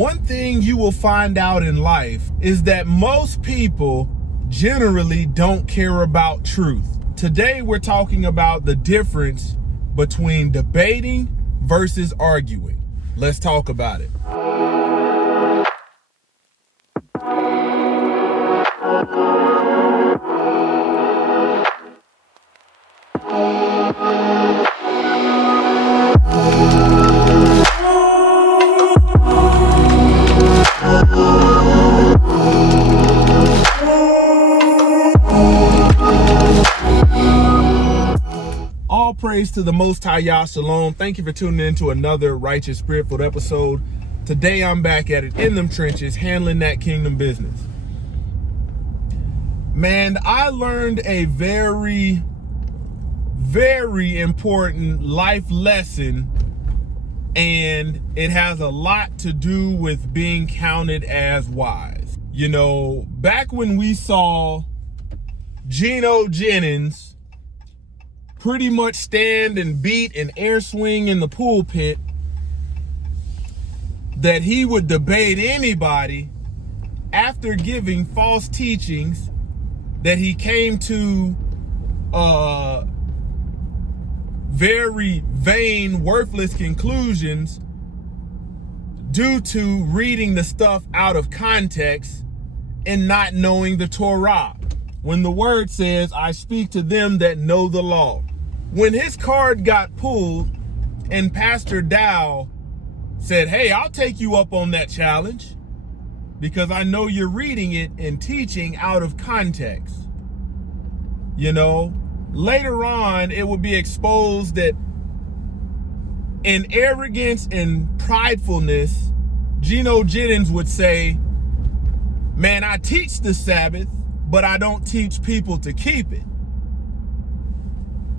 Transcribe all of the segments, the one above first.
One thing you will find out in life is that most people generally don't care about truth. Today, we're talking about the difference between debating versus arguing. Let's talk about it. All praise to the Most High Yah Shalom. Thank you for tuning in to another Righteous Spirit-filled episode. Today I'm back at it in them trenches, handling that kingdom business. Man, I learned a very, very important life lesson, and it has a lot to do with being counted as wise. You know, back when we saw Geno Jennings pretty much stand and beat and air swing in the pulpit that he would debate anybody after giving false teachings that he came to very vain, worthless conclusions due to reading the stuff out of context and not knowing the Torah. When the word says, I speak to them that know the law. When his card got pulled and Pastor Dow said, hey, I'll take you up on that challenge because I know you're reading it and teaching out of context. You know, later on, it would be exposed that in arrogance and pridefulness, Geno Jennings would say, man, I teach the Sabbath, but I don't teach people to keep it.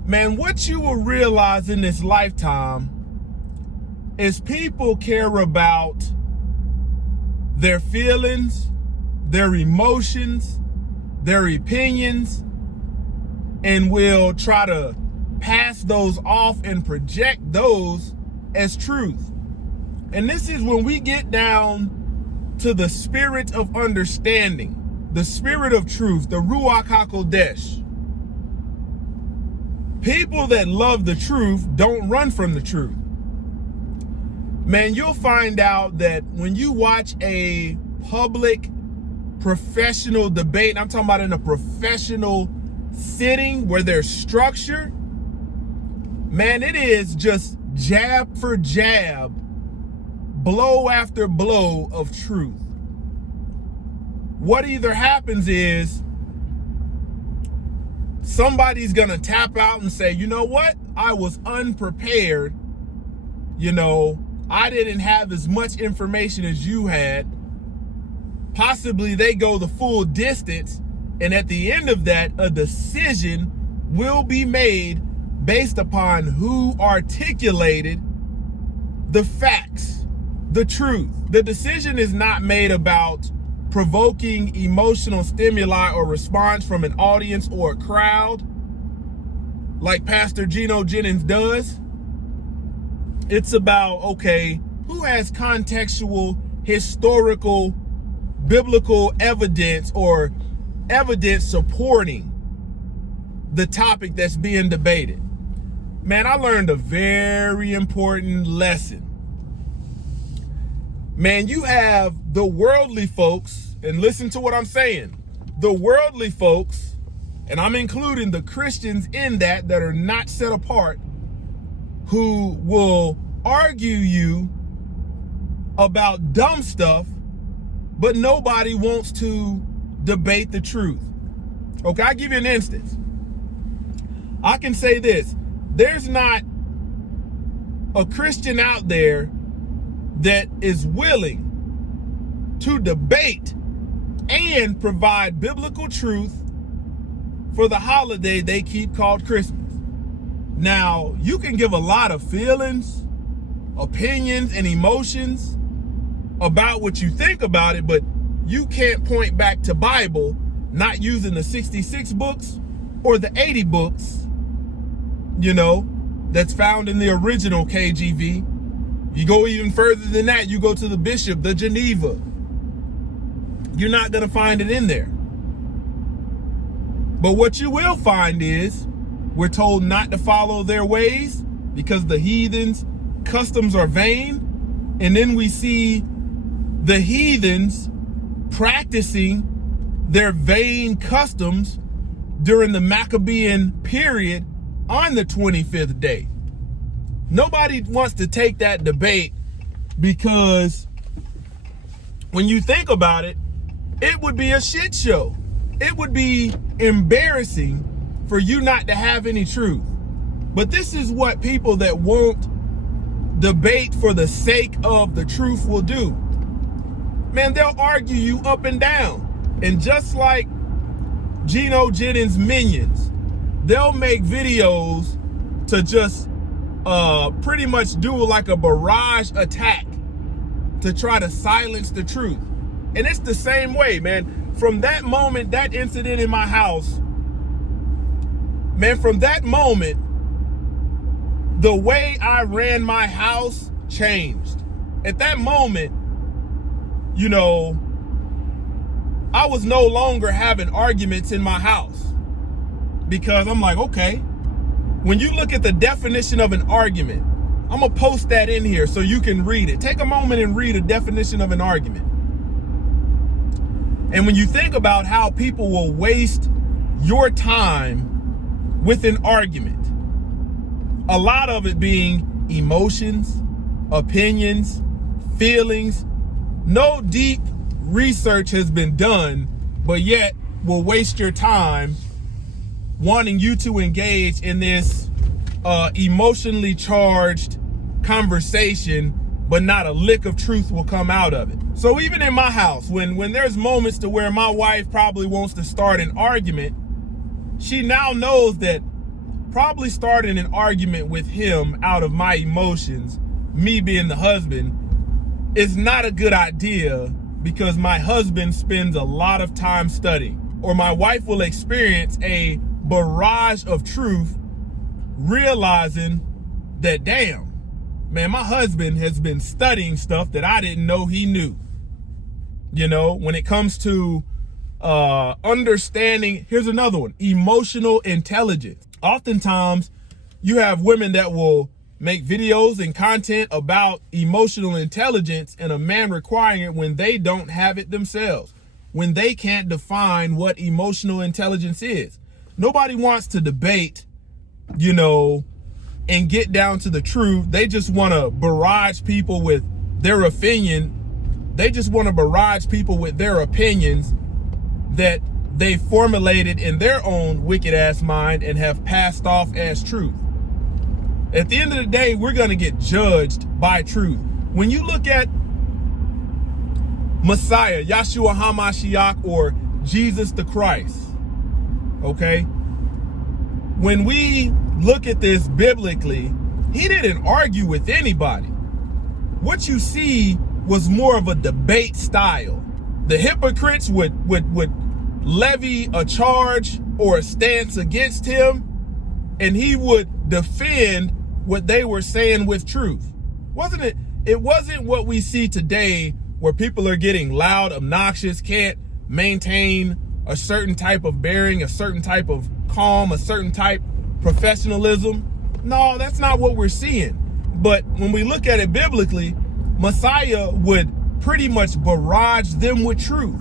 Man, what you will realize in this lifetime is people care about their feelings, their emotions, their opinions, and will try to pass those off and project those as truth. And this is when we get down to the spirit of understanding, the spirit of truth, the Ruach HaKodesh. People that love the truth don't run from the truth. Man, you'll find out that when you watch a public professional debate, I'm talking about in a professional sitting where there's structure, man, it is just jab for jab, blow after blow of truth. What either happens is somebody's gonna tap out and say, you know what? I was unprepared. You know, I didn't have as much information as you had. Possibly they go the full distance, and at the end of that, a decision will be made based upon who articulated the facts, the truth. The decision is not made about provoking emotional stimuli or response from an audience or a crowd like Pastor Geno Jennings does. It's about, okay, who has contextual, historical, biblical evidence or evidence supporting the topic that's being debated. Man, I learned a very important lesson. Man, you have the worldly folks, and listen to what I'm saying. The worldly folks, and I'm including the Christians in that are not set apart, who will argue you about dumb stuff, but nobody wants to debate the truth. Okay, I'll give you an instance. I can say this. There's not a Christian out there that is willing to debate and provide biblical truth for the holiday they keep called Christmas. Now, you can give a lot of feelings, opinions, and emotions about what you think about it, but you can't point back to Bible, not using the 66 books or the 80 books, you know, that's found in the original KJV, You go even further than that, you go to the bishop, the Geneva. You're not going to find it in there. But what you will find is we're told not to follow their ways because the heathens' customs are vain. And then we see the heathens practicing their vain customs during the Maccabean period on the 25th day. Nobody wants to take that debate because when you think about it, it would be a shit show. It would be embarrassing for you not to have any truth. But this is what people that won't debate for the sake of the truth will do. Man, they'll argue you up and down. And just like Geno Jennings' minions, they'll make videos to just pretty much do like a barrage attack to try to silence the truth. And it's the same way, man. From that moment, that incident in my house, man, from that moment, the way I ran my house changed. At that moment, you know, I was no longer having arguments in my house because I'm like, okay, when you look at the definition of an argument, I'm gonna post that in here so you can read it. Take a moment and read a definition of an argument. And when you think about how people will waste your time with an argument, a lot of it being emotions, opinions, feelings, no deep research has been done, but yet will waste your time wanting you to engage in this emotionally charged conversation, but not a lick of truth will come out of it. So even in my house, when there's moments to where my wife probably wants to start an argument, she now knows that probably starting an argument with him out of my emotions, me being the husband, is not a good idea because my husband spends a lot of time studying. Or my wife will experience a barrage of truth, realizing that, damn, man, my husband has been studying stuff that I didn't know he knew. You know, when it comes to understanding, here's another one, emotional intelligence. Oftentimes, you have women that will make videos and content about emotional intelligence and a man requiring it when they don't have it themselves, when they can't define what emotional intelligence is. Nobody wants to debate, you know, and get down to the truth. They just want to barrage people with their opinion. They just want to barrage people with their opinions that they formulated in their own wicked ass mind and have passed off as truth. At the end of the day, we're going to get judged by truth. When you look at Messiah, Yahshua HaMashiach, or Jesus the Christ, okay? When we look at this biblically, he didn't argue with anybody. What you see was more of a debate style. The hypocrites would levy a charge or a stance against him, and he would defend what they were saying with truth. Wasn't it? It wasn't what we see today where people are getting loud, obnoxious, can't maintain a certain type of bearing, a certain type of calm, a certain type professionalism. No, that's not what we're seeing. But when we look at it biblically, Messiah would pretty much barrage them with truth.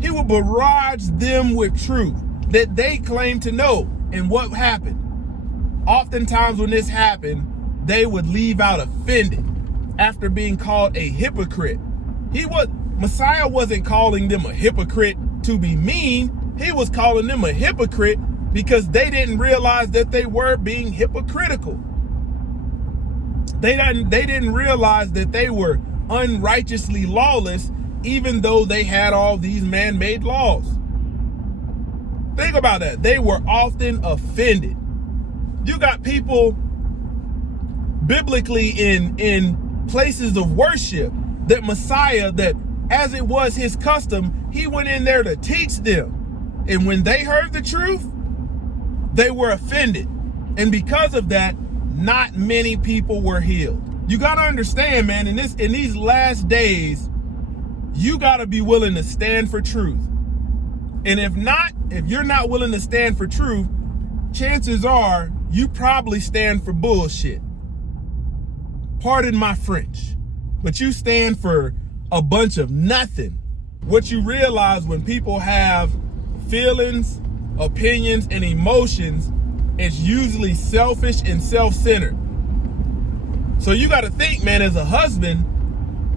He would barrage them with truth that they claim to know. And what happened? Oftentimes when this happened, they would leave out offended after being called a hypocrite. Messiah wasn't calling them a hypocrite to be mean. He was calling them a hypocrite because they didn't realize that they were being hypocritical. They didn't realize that they were unrighteously lawless, even though they had all these man-made laws. Think about that. They were often offended. You got people biblically in places of worship that Messiah, that as it was his custom, he went in there to teach them. And when they heard the truth, they were offended. And because of that, not many people were healed. You got to understand, man, in these last days, you got to be willing to stand for truth. And if you're not willing to stand for truth, chances are you probably stand for bullshit. Pardon my French, but you stand for a bunch of nothing. What you realize when people have feelings, opinions, and emotions, it's usually selfish and self-centered. So you got to think, man, as a husband,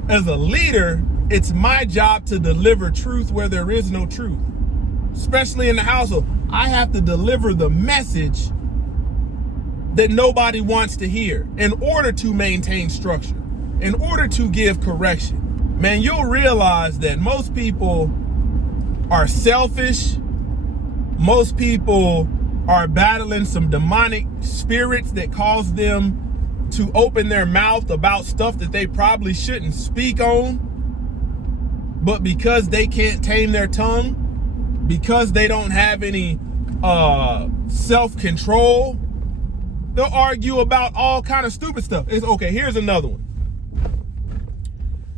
as a leader, it's my job to deliver truth where there is no truth. Especially in the household, I have to deliver the message that nobody wants to hear in order to maintain structure, in order to give correction. Man, you'll realize that most people are selfish. Most people are battling some demonic spirits that cause them to open their mouth about stuff that they probably shouldn't speak on. But because they can't tame their tongue, because they don't have any self-control, they'll argue about all kind of stupid stuff. It's okay, here's another one.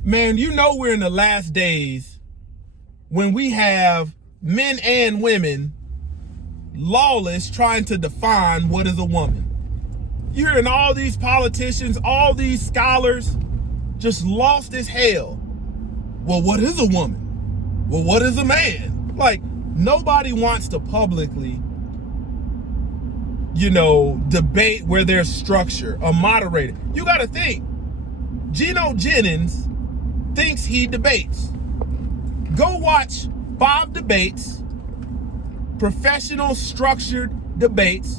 Man, you know we're in the last days when we have men and women lawless trying to define what is a woman. You're hearing all these politicians, all these scholars just lost as hell. Well, what is a woman? Well, what is a man? Like, nobody wants to publicly, debate where there's structure, a moderator. You got to think, Geno Jennings thinks he debates. Go watch 5 debates, professional structured debates,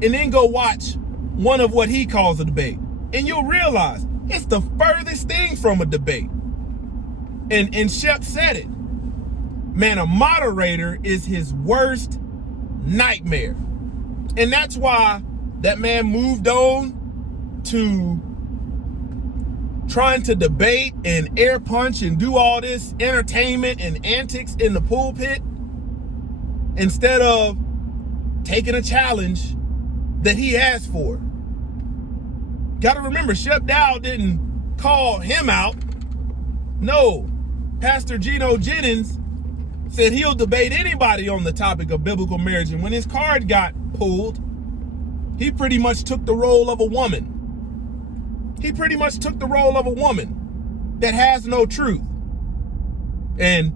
and then go watch one of what he calls a debate. And you'll realize it's the furthest thing from a debate. And Shep said it. Man, a moderator is his worst nightmare. And that's why that man moved on to trying to debate and air punch and do all this entertainment and antics in the pulpit instead of taking a challenge that he asked for. Got to remember, Shep Dow didn't call him out. No, Pastor Geno Jennings said he'll debate anybody on the topic of biblical marriage. And when his card got pulled, he pretty much took the role of a woman. He pretty much took the role of a woman that has no truth. And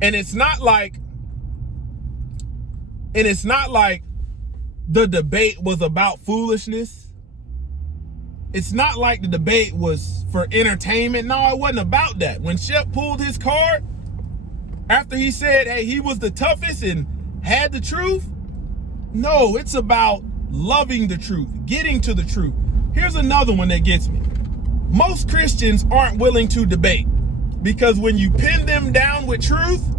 it's not like the debate was about foolishness. It's not like the debate was for entertainment. No, it wasn't about that. When Shep pulled his card, after he said, hey, he was the toughest and had the truth, no, it's about loving the truth, getting to the truth. Here's another one that gets me. Most Christians aren't willing to debate because when you pin them down with truth,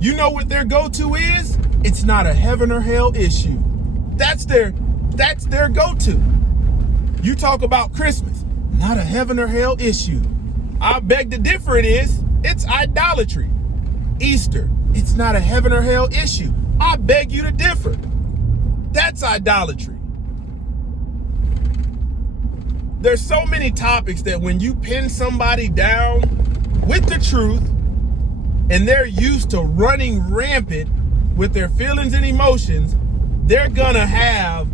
you know what their go-to is? It's not a heaven or hell issue. That's their go-to. You talk about Christmas, not a heaven or hell issue. I beg to differ, it's idolatry. Easter, it's not a heaven or hell issue. I beg you to differ. That's idolatry. There's so many topics that when you pin somebody down with the truth and they're used to running rampant with their feelings and emotions, they're gonna have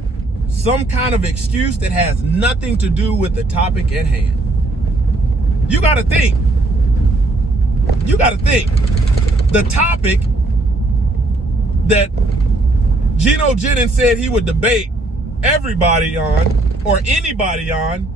some kind of excuse that has nothing to do with the topic at hand. You gotta think. The topic that Geno Jennings said he would debate everybody on or anybody on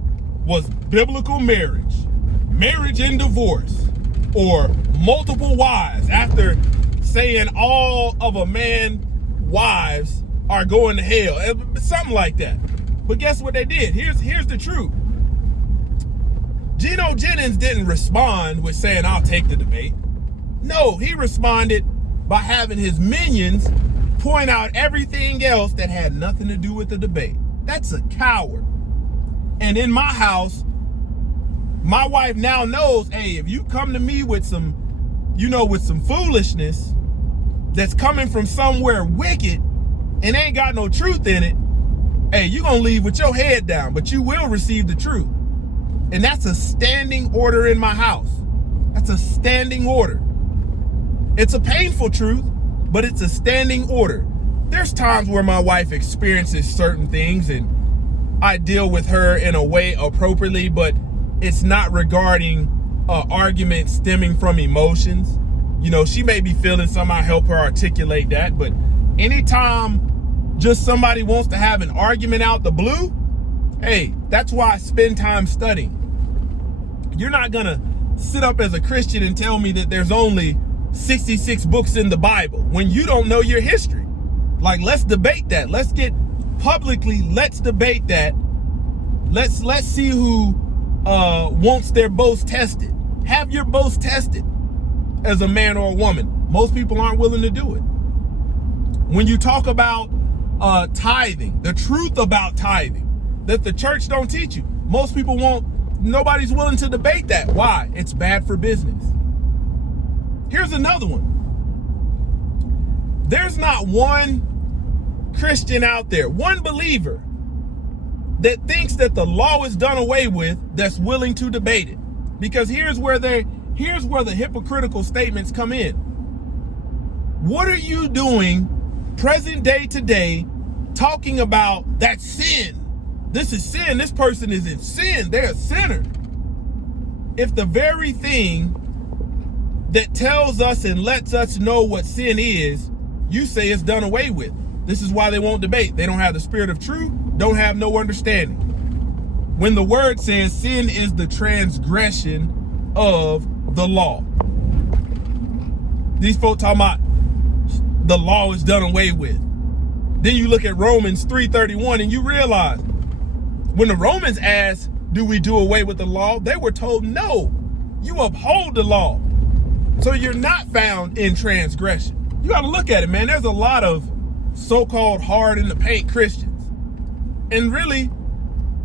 was biblical marriage, marriage and divorce, or multiple wives, after saying all of a man's wives are going to hell, something like that. But guess what they did? Here's the truth. Geno Jennings didn't respond with saying, I'll take the debate. No, he responded by having his minions point out everything else that had nothing to do with the debate. That's a coward. And in my house, my wife now knows, hey, if you come to me with some foolishness that's coming from somewhere wicked and ain't got no truth in it, hey, you're going to leave with your head down, but you will receive the truth. And that's a standing order in my house. That's a standing order. It's a painful truth, but it's a standing order. There's times where my wife experiences certain things and I deal with her in a way appropriately, but it's not regarding argument stemming from emotions. You know, she may be feeling something, I help her articulate that, but anytime just somebody wants to have an argument out the blue, hey, that's why I spend time studying. You're not gonna sit up as a Christian and tell me that there's only 66 books in the Bible when you don't know your history. Like, let's debate that. Let's debate that. Let's see who wants their boast tested. Have your boast tested as a man or a woman. Most people aren't willing to do it. When you talk about tithing, the truth about tithing that the church don't teach you, most people nobody's willing to debate that. Why? It's bad for business. Here's another one. There's not one Christian out there, one believer that thinks that the law is done away with that's willing to debate it. Because here's where the hypocritical statements come in. What are you doing present day today talking about that sin? This is sin. This person is in sin. They're a sinner. If the very thing that tells us and lets us know what sin is, you say it's done away with. This is why they won't debate. They don't have the spirit of truth, don't have no understanding. When the word says sin is the transgression of the law. These folks talking about the law is done away with. Then you look at Romans 3:31 and you realize when the Romans asked, do we do away with the law? They were told, no, you uphold the law. So you're not found in transgression. You got to look at it, man. There's a lot of so-called hard in the paint Christians. And really,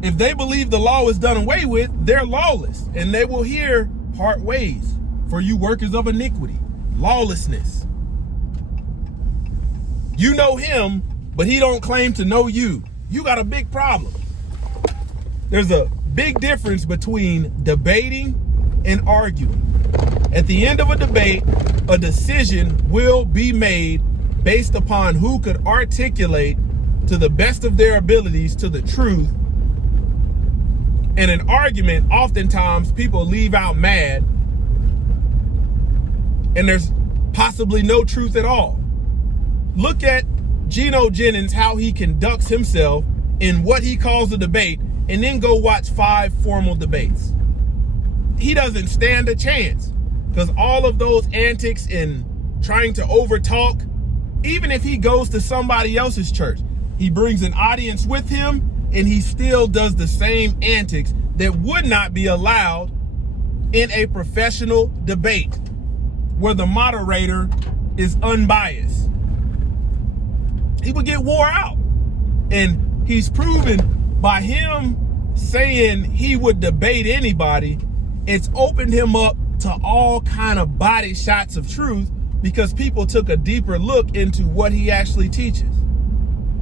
if they believe the law is done away with, they're lawless. And they will hear part ways for you workers of iniquity, lawlessness. You know him, but he don't claim to know you. You got a big problem. There's a big difference between debating and arguing. At the end of a debate, a decision will be made based upon who could articulate to the best of their abilities to the truth. In an argument, oftentimes people leave out mad and there's possibly no truth at all. Look at Geno Jennings, how he conducts himself in what he calls a debate, and then go watch 5 formal debates. He doesn't stand a chance because all of those antics and trying to overtalk, even if he goes to somebody else's church, he brings an audience with him and he still does the same antics that would not be allowed in a professional debate where the moderator is unbiased. He would get wore out. And he's proven by him saying he would debate anybody, it's opened him up to all kind of body shots of truth because people took a deeper look into what he actually teaches.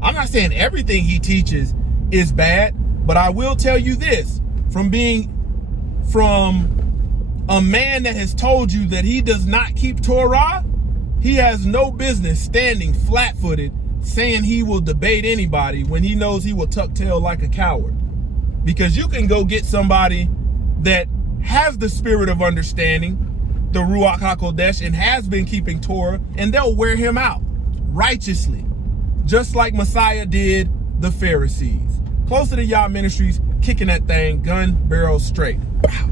I'm not saying everything he teaches is bad, but I will tell you this, from a man that has told you that he does not keep Torah, he has no business standing flat-footed saying he will debate anybody when he knows he will tuck tail like a coward. Because you can go get somebody that has the spirit of understanding, the Ruach HaKodesh, and has been keeping Torah, and they'll wear him out righteously, just like Messiah did the Pharisees. Closer to Yah Ministries, kicking that thing gun barrel straight. Wow.